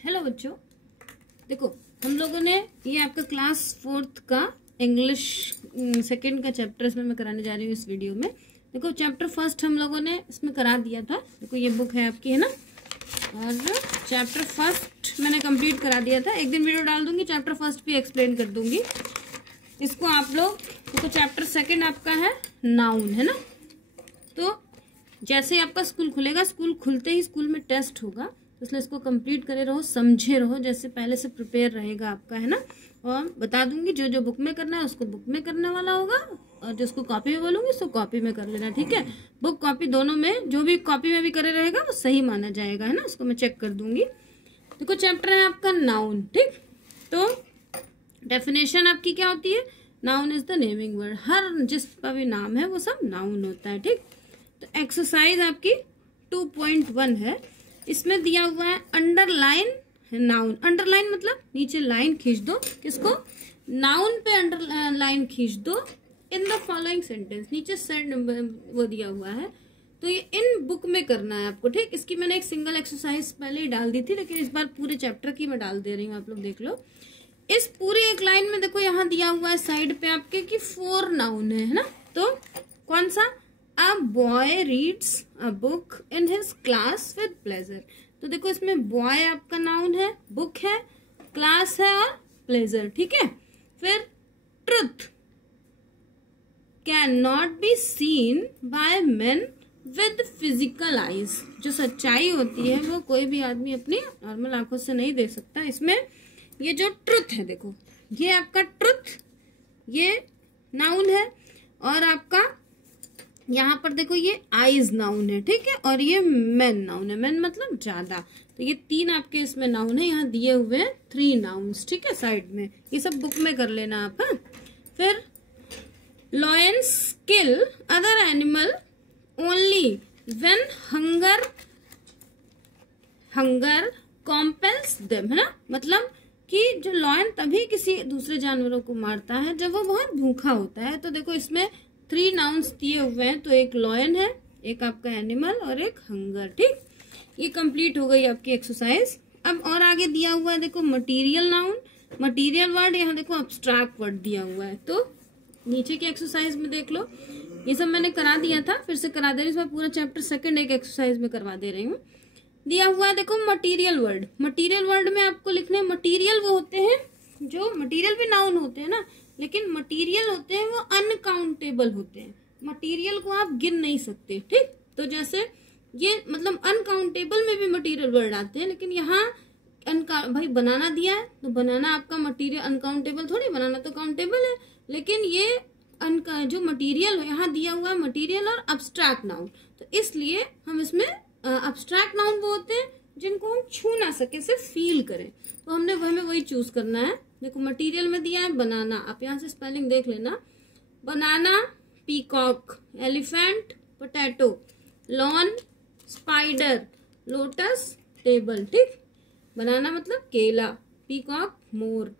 Hello बच्चों, देखो हम लोगों ने ये आपका क्लास 4th का इंग्लिश सेकंड का चैप्टर इसमें मैं कराने जा रही हूँ इस वीडियो में। देखो चैप्टर फर्स्ट हम लोगों ने इसमें करा दिया था। देखो ये बुक है आपकी, है ना, और चैप्टर फर्स्ट मैंने कंप्लीट करा दिया था। एक दिन वीडियो डाल दूंगी, चैप्टर फर्स्ट भी एक्सप्लेन कर दूंगी इसको आप लोग। देखो चैप्टर सेकेंड आपका है नाउन, है ना। तो जैसे ही आपका स्कूल खुलेगा, स्कूल खुलते ही स्कूल में टेस्ट होगा, इसलिए इसको कंप्लीट करे रहो, समझे रहो, जैसे पहले से प्रिपेयर रहेगा आपका, है ना। और बता दूंगी जो जो बुक में करना है उसको बुक में करने वाला होगा, और जिसको कॉपी में बोलूंगी उसको कॉपी में कर लेना, ठीक है। बुक कॉपी दोनों में, जो भी कॉपी में भी करे रहेगा वो सही माना जाएगा, है ना। उसको मैं चेक कर दूंगी। देखो चैप्टर है आपका नाउन, ठीक। तो डेफिनेशन आपकी क्या होती है? Noun is the naming word. हर जिसका भी नाम है वो सब नाउन होता है, ठीक। तो एक्सरसाइज आपकी 2.1 है। इसमें दिया हुआ है अंडरलाइन नाउन। अंडरलाइन मतलब नीचे लाइन खींच दो, किसको? नाउन पे अंडरलाइन खींच दो इन द फॉलोइंग सेंटेंस। नीचे वो दिया हुआ है, तो ये इन बुक में करना है आपको, ठीक। इसकी मैंने एक सिंगल एक्सरसाइज पहले ही डाल दी थी, लेकिन इस बार पूरे चैप्टर की मैं डाल दे रही हूँ, आप लोग देख लो। इस पूरी एक लाइन में देखो यहाँ दिया हुआ है साइड पे आपके कि 4 नाउन है ना। तो कौन सा? A boy reads a book in his class with pleasure। तो देखो इसमें बॉय आपका नाउन है, बुक है, क्लास है और प्लेजर, ठीक है। फिर truth can not be seen by men with physical eyes. जो सच्चाई होती है वो कोई भी आदमी अपनी नॉर्मल आंखों से नहीं देख सकता। इसमें ये जो ट्रुथ है, देखो ये आपका ट्रुथ, ये नाउन है, और आपका यहाँ पर देखो ये आइज नाउन है, ठीक है, और ये मेन नाउन है। मेन मतलब ज्यादा। तो ये 3 आपके इसमें नाउन है, यहाँ दिए हुए हैं 3 नाउन्स, ठीक है, साइड में। ये सब बुक में कर लेना आप, हाँ। फिर lions kill other animal only when hunger compels them, है ना। मतलब कि जो लॉयन तभी किसी दूसरे जानवरों को मारता है जब वो बहुत भूखा होता है। तो देखो इसमें 3 नाउन्स दिए हुए हैं, तो एक लॉयन है, एक आपका एनिमल और एक हंगर, ठीक। ये कंप्लीट हो गई आपकी एक्सरसाइज। अब और आगे दिया हुआ है देखो मटेरियल नाउन, मटेरियल वर्ड। यहाँ देखो अब्स्ट्रैक्ट वर्ड दिया हुआ है। तो नीचे की एक्सरसाइज में देख लो, ये सब मैंने करा दिया था, फिर से करा दे रही हूँ। पूरा चैप्टर सेकंड एक एक्सरसाइज में करवा दे रही हूँ। दिया हुआ है देखो मटीरियल वर्ड। मटीरियल वर्ड में आपको लिखने, मटीरियल वो होते हैं जो, मटीरियल भी नाउन होते हैं ना, लेकिन मटेरियल होते हैं वो अनकाउंटेबल होते हैं। मटेरियल को आप गिन नहीं सकते, ठीक। तो जैसे ये मतलब अनकाउंटेबल में भी मटेरियल वर्ड आते हैं, लेकिन यहाँ भाई बनाना दिया है तो बनाना आपका मटेरियल अनकाउंटेबल थोड़ी, बनाना तो काउंटेबल है। लेकिन ये जो मटेरियल यहाँ दिया हुआ है मटेरियल और अब्स्ट्रैक्ट नाउन, तो इसलिए हम इसमें अब्स्ट्रैक्ट नाउन वो होते हैं जिनको हम छू ना सके, सिर्फ फील करें। तो हमने हमें वही चूज करना है। देखो मटेरियल में दिया है बनाना, आप यहाँ से स्पेलिंग देख लेना। Banana, peacock, elephant, potato, lawn, spider, lotus, table, ठीक। बनाना मतलब केला, पीकॉक मोर,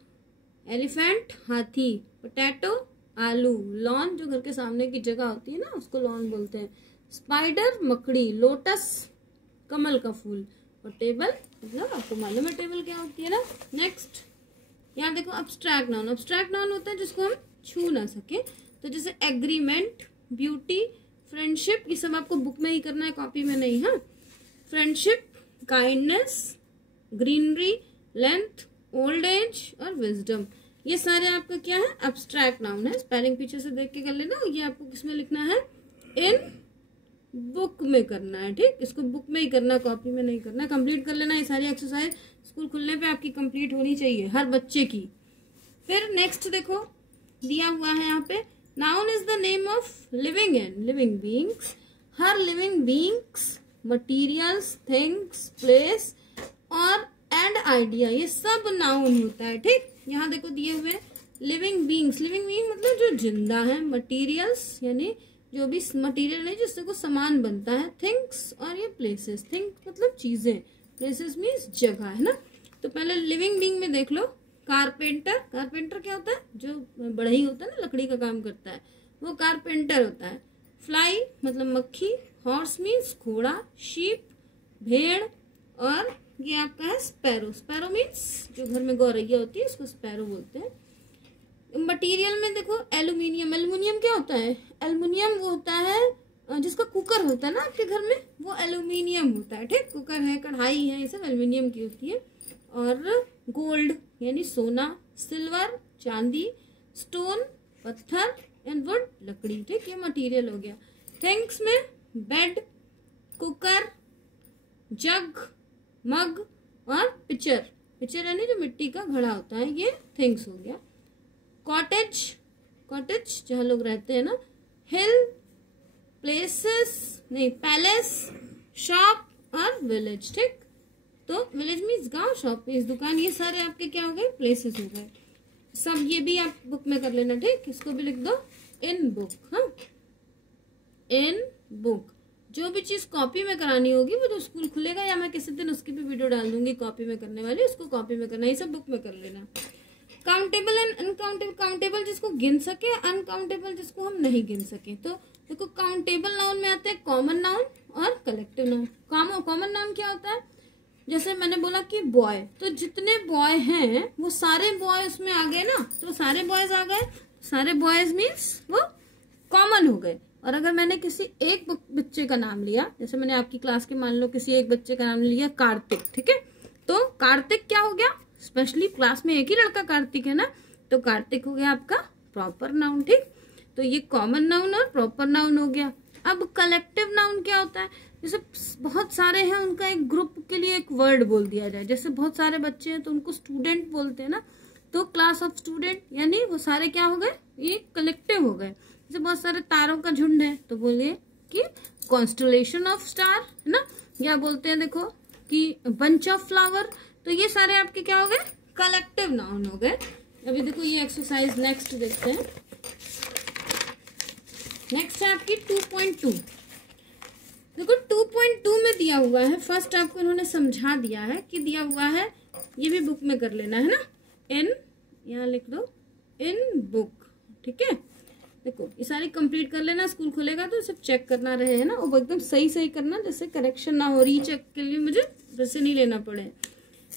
एलिफेंट हाथी, पोटैटो आलू, लॉन जो घर के सामने की जगह होती है ना उसको लॉन बोलते हैं, स्पाइडर मकड़ी, लोटस कमल का फूल, और टेबल मतलब आपको मालूम है टेबल क्या होती है ना। नेक्स्ट यहाँ देखो अब्स्ट्रैक्ट नाउन। अब्स्ट्रैक्ट नाउन होता है जिसको हम छू ना सके। तो जैसे एग्रीमेंट, ब्यूटी, फ्रेंडशिप, ये सब आपको बुक में ही करना है, कॉपी में नहीं, हाँ। Friendship, kindness, greenery, length, old age और विजडम, ये सारे आपका क्या है? अब्स्ट्रैक्ट नाउन है। स्पेलिंग पीछे से देख के कर लेना। ये आपको किसमें लिखना है? इन बुक में करना है, ठीक। इसको बुक में ही करना, कॉपी में नहीं करना। कंप्लीट कर लेना ये सारी एक्सरसाइज, स्कूल खुलने पे आपकी कंप्लीट होनी चाहिए हर बच्चे की। फिर नेक्स्ट देखो दिया हुआ है यहाँ पे, noun is the name of living and living beings. Her living beings, materials, things, place और एंड आइडिया, ये सब नाउन होता है, ठीक। यहाँ देखो दिए हुए लिविंग बीइंग्स। लिविंग बीइंग मतलब जो जिंदा है, मटीरियल्स यानी जो भी मटेरियल है जिससे को सामान बनता है, थिंग्स और ये प्लेसेस। थिंग्स मतलब चीजें, प्लेसेस मीन्स जगह, है ना। तो पहले लिविंग बीइंग में देख लो, कारपेंटर। कारपेंटर क्या होता है? जो बढ़ई होता है ना, लकड़ी का काम करता है, वो कारपेंटर होता है। फ्लाई मतलब मक्खी, हॉर्स मीन्स घोड़ा, शीप भेड़, और ये आपका है स्पैरो। स्पैरो मीन्स जो घर में गौरैया होती है उसको स्पैरो बोलते हैं। मटेरियल में देखो एल्यूमिनियम। एल्यूमिनियम क्या होता है? एल्यूमिनियम वो होता है जिसका कुकर होता है ना आपके घर में, वो एल्यूमिनियम होता है। ठीक, कुकर है, कढ़ाई है, ये सब एल्यूमिनियम की होती है। और गोल्ड यानी सोना, सिल्वर चांदी, स्टोन पत्थर, एंड वुड लकड़ी। ठीक, ये मटेरियल हो गया। थिंग्स में बेड, कुकर, जग, मग और पिक्चर। पिक्चर यानी जो मिट्टी का घड़ा होता है, ये थिंग्स हो गया। कॉटेज, कॉटेज जहाँ लोग रहते हैं ना। हिल, प्लेसेस नहीं पैलेस, शॉप और विलेज। ठीक, तो विलेज मीन्स गांव, शॉप मीन्स दुकान। ये सारे आपके क्या हो गए? प्लेसेस हो गए। सब ये भी आप बुक में कर लेना। ठीक, इसको भी लिख दो इन बुक। हाँ, इन बुक। जो भी चीज कॉपी में करानी होगी वो तो स्कूल खुलेगा या मैं किसी दिन उसकी भी वीडियो डाल दूंगी कॉपी में करने वाली, उसको कॉपी में करना, ये सब बुक में कर लेना। Countable and uncountable. काउंटेबल जिसको गिन सके, अनकाउंटेबल जिसको हम नहीं गिन सके। तो देखो काउंटेबल नाउन में आते हैं कॉमन नाउन और कलेक्टिव नाउन। कॉमन नाउन क्या होता है? जैसे मैंने बोला कि बॉय, तो जितने बॉय हैं वो सारे बॉय उसमें आ गए ना, तो सारे बॉयज आ गए। सारे बॉयज मीन्स वो कॉमन हो गए। और अगर मैंने किसी एक बच्चे का नाम लिया, जैसे मैंने आपकी क्लास के मान लो किसी एक बच्चे का नाम लिया कार्तिक, ठीक है, तो कार्तिक क्या हो गया? स्पेशली क्लास में एक ही लड़का कार्तिक है ना, तो कार्तिक हो गया आपका प्रॉपर नाउन। ठीक, तो ये कॉमन नाउन और प्रॉपर नाउन हो गया। अब कलेक्टिव नाउन क्या होता है? जैसे बहुत सारे हैं, उनका एक ग्रुप के लिए एक वर्ड बोल दिया जाए। जैसे बहुत सारे बच्चे हैं तो उनको स्टूडेंट बोलते हैं ना, तो क्लास ऑफ स्टूडेंट, यानी वो सारे क्या हो गए? ये कलेक्टिव हो गए। जैसे बहुत सारे तारों का झुंड है तो बोलिए कि कॉन्स्टलेशन ऑफ स्टार, है ना, या बोलते हैं देखो कि बंच ऑफ फ्लावर। तो ये सारे आपके क्या हो गए? कलेक्टिव नाउन हो गए। अभी देखो ये एक्सरसाइज नेक्स्ट देखते हैं। नेक्स्ट है आपकी 2.2। देखो 2.2 में दिया हुआ है, फर्स्ट आपको इन्होंने समझा दिया है कि दिया हुआ है, ये भी बुक में कर लेना है ना। इन, यहाँ लिख दो इन बुक। ठीक है, देखो ये सारी कंप्लीट कर लेना, स्कूल खुलेगा तो सिर्फ चेक करना रहे, है ना, और एकदम सही सही करना, जैसे करेक्शन ना हो। रीचेक के लिए मुझे वैसे नहीं लेना पड़े।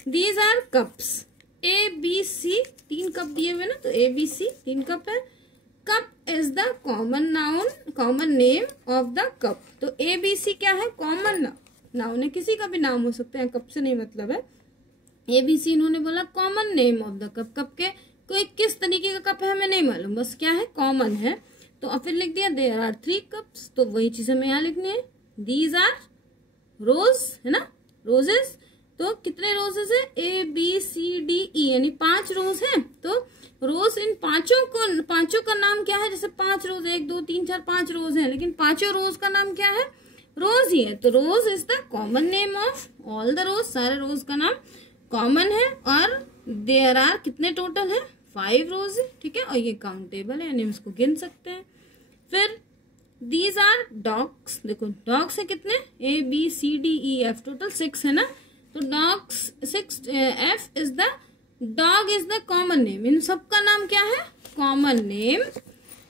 These are cups, A B C, 3 cup दिए हुए ना, तो ए बी सी 3 कप है। Cup is the common noun, common name of the cup. तो ए बी सी क्या है? कॉमन नाउन है, किसी का भी नाम हो सकता है, कप से नहीं मतलब है। ए बी सी इन्होंने बोला common name of the cup. Cup के कोई किस तरीके का कप है हमें नहीं मालूम, बस क्या है? कॉमन है। तो अब फिर लिख दिया देयर आर 3 कप्स, तो वही चीज हमें यहाँ लिखनी है। दीज आर रोज, है ना, रोजेस। तो कितने रोजेस है? ए बी सी डी ई, यानी 5 रोज हैं। तो रोज, इन पांचों का नाम क्या है? जैसे 5 रोज, 1 2 3 4 5 रोज है, लेकिन 5 रोज का नाम क्या है? रोज ही है। तो rose is the common name of all the rose, सारे रोज का नाम कॉमन है। और देयर आर कितने टोटल है? 5 रोज है। ठीक है, और ये काउंटेबल है, यानी इसको गिन सकते हैं। फिर दीज आर डॉग्स। देखो डॉग्स है कितने? A B C D E F, total 6 है ना। तो dogs 6, F is the dog is the common name. इन सबका नाम क्या है? Common name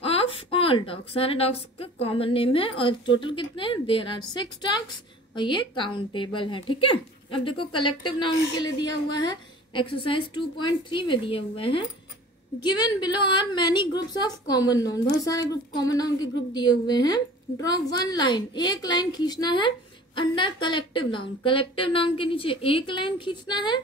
of all dogs, सारे डॉग्स का कॉमन नेम है। और टोटल कितने हैं? देयर आर 6 डॉग्स, और ये काउंटेबल है। ठीक है, अब देखो कलेक्टिव नाउन के लिए दिया हुआ है, एक्सरसाइज 2.3 में दिए हुए हैं। Given below are many groups of common noun. बहुत सारे ग्रुप, कॉमन नाउन के ग्रुप दिए हुए हैं। ड्रॉ 1 लाइन, एक लाइन खींचना है under collective noun. Collective noun के नीचे एक लाइन खींचना है,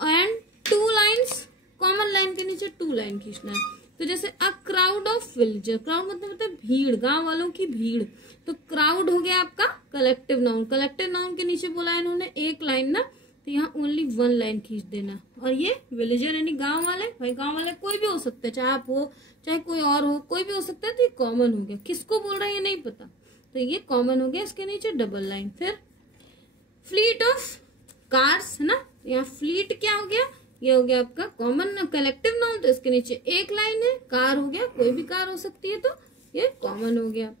एंड 2 लाइन्स कॉमन लाइन के नीचे 2 लाइन खींचना है। तो जैसे a crowd of villager, crowd मतलब भीड़, गांव वालों की भीड़। तो क्राउड हो गया आपका कलेक्टिव नाउन। कलेक्टिव नाउन के नीचे बोला है इन्होंने एक लाइन ना, तो यहाँ ओनली 1 लाइन खींच देना। और ये विलेजर यानी गांव वाले, भाई गांव वाले कोई भी हो सकता है, चाहे आप हो चाहे कोई और हो, कोई भी हो सकता है। तो ये कॉमन हो गया, किसको बोल रहे हैं ये नहीं पता, तो ये कॉमन हो गया। इसके नीचे डबल लाइन। फिर फ्लीट ऑफ कार्स, है ना, यहाँ फ्लीट क्या हो गया? ये हो गया आपका कॉमन कलेक्टिव नाउन, तो इसके नीचे एक लाइन है। कार हो गया, कोई भी कार हो सकती है, तो ये कॉमन हो गया।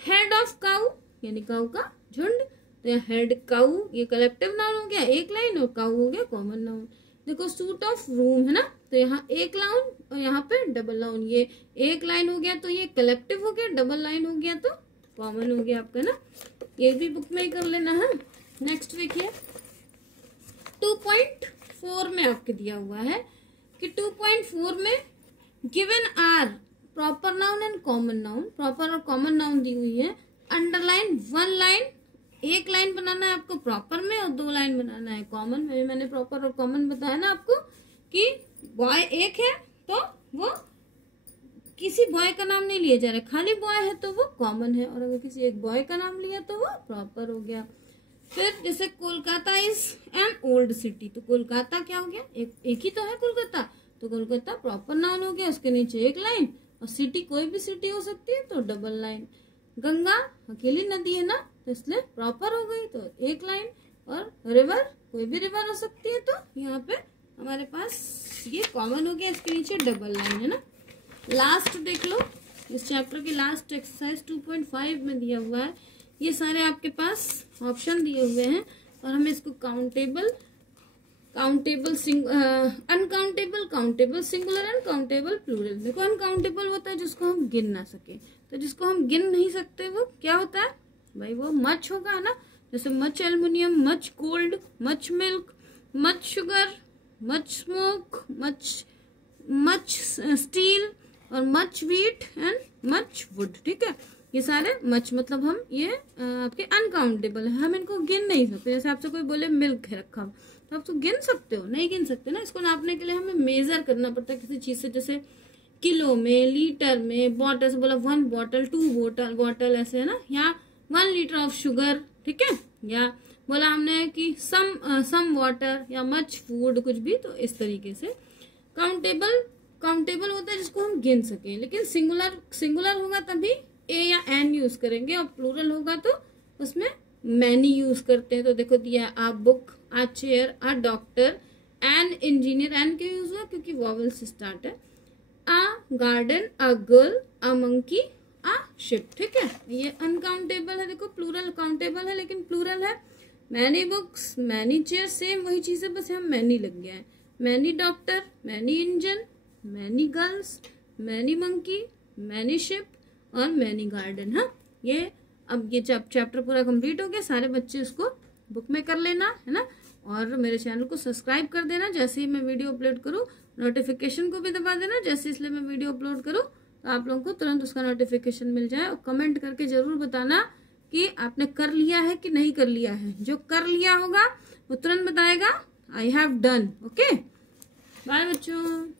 हेड ऑफ काऊ, यानी काऊ का झुंड, तो यहाँ हेड काऊ ये कलेक्टिव नाउन हो गया, एक लाइन, और काऊ हो गया कॉमन नाउन। देखो सूट ऑफ रूम, है ना, तो यहाँ एक लाइन और यहाँ पे डबल लाइन, ये एक लाइन हो गया तो ये कलेक्टिव हो गया, डबल लाइन हो गया तो कॉमन हो गया आपका ना। ये भी बुक में ही कर लेना है। नेक्स्ट देखिए 2.4 में आपके दिया हुआ है कि 2.4 में given are proper noun and common noun, proper और कॉमन नाउन दी हुई है। अंडरलाइन 1 लाइन, एक लाइन बनाना है आपको प्रॉपर में और 2 लाइन बनाना है कॉमन में। मैंने प्रॉपर और कॉमन बताया ना आपको कि बॉय एक है तो वो किसी बॉय का नाम नहीं लिया जा रहा, खाली बॉय है तो वो कॉमन है, और अगर किसी एक बॉय का नाम लिया तो वो प्रॉपर हो गया। फिर जैसे Kolkata is an old city, तो कोलकाता क्या हो गया, एक ही तो है कोलकाता, तो कोलकाता प्रॉपर नाउन हो गया, उसके नीचे एक लाइन, और सिटी कोई भी सिटी हो सकती है तो डबल लाइन। गंगा अकेली नदी है ना तो इसलिए प्रॉपर हो गई तो एक लाइन, और रिवर कोई भी रिवर हो सकती है तो यहाँ पे हमारे पास ये कॉमन हो गया, इसके नीचे डबल लाइन है ना। लास्ट देख लो, इस चैप्टर की लास्ट एक्सरसाइज 2.5 में दिया हुआ है, ये सारे आपके पास ऑप्शन दिए हुए हैं, और हमें इसको uncountable, countable singular and countable plural. देखो अनकाउंटेबल होता है जिसको हम गिन ना सके, तो जिसको हम गिन नहीं सकते वो क्या होता है भाई, वो मच होगा है ना। जैसे much aluminium, much gold, much milk, much sugar, much smoke, much steel, और much wheat and much wood. ठीक है, ये सारे मच मतलब हम ये आपके अनकाउंटेबल है, हम इनको गिन नहीं सकते। जैसे आपसे कोई बोले मिल्क है रखा तो आप तो गिन सकते हो, नहीं गिन सकते ना। इसको नापने के लिए हमें मेजर करना पड़ता है किसी चीज से, जैसे किलो में, लीटर में, बॉटल से बोला 1 बॉटल, 2 बॉटल ऐसे है ना, या 1 लीटर ऑफ शुगर। ठीक है, या बोला हमने कि सम वाटर या मच फूड, कुछ भी, तो इस तरीके से काउंटेबल होता है जिसको हम गिन सके। लेकिन सिंगुलर होगा तभी ए या एन यूज करेंगे, और प्लूरल होगा तो उसमें मैनी यूज करते हैं। तो देखो दिया है a book, a chair, a doctor, an engineer, an क्यों यूज हुआ क्योंकि वॉवल से स्टार्ट है, a garden, a girl, a monkey, a ship. ठीक है, ये अनकाउंटेबल है, देखो प्लूरल काउंटेबल है लेकिन प्लूरल है। Many books, many chair, same वही चीज है, बस यहाँ मैनी लग गया है। Many doctor, many engine, many girls, many monkey, many ship और मैनी गार्डन। हाँ, ये अब ये चैप्टर पूरा कंप्लीट हो गया, सारे बच्चे उसको बुक में कर लेना है ना, और मेरे चैनल को सब्सक्राइब कर देना। जैसे ही मैं वीडियो अपलोड करूँ नोटिफिकेशन को भी दबा देना, जैसे इसलिए मैं वीडियो अपलोड करूँ तो आप लोगों को तुरंत उसका नोटिफिकेशन मिल जाए। और कमेंट करके जरूर बताना कि आपने कर लिया है कि नहीं कर लिया है। जो कर लिया होगा वो तुरंत बताएगा I have done. Okay, bye बच्चों।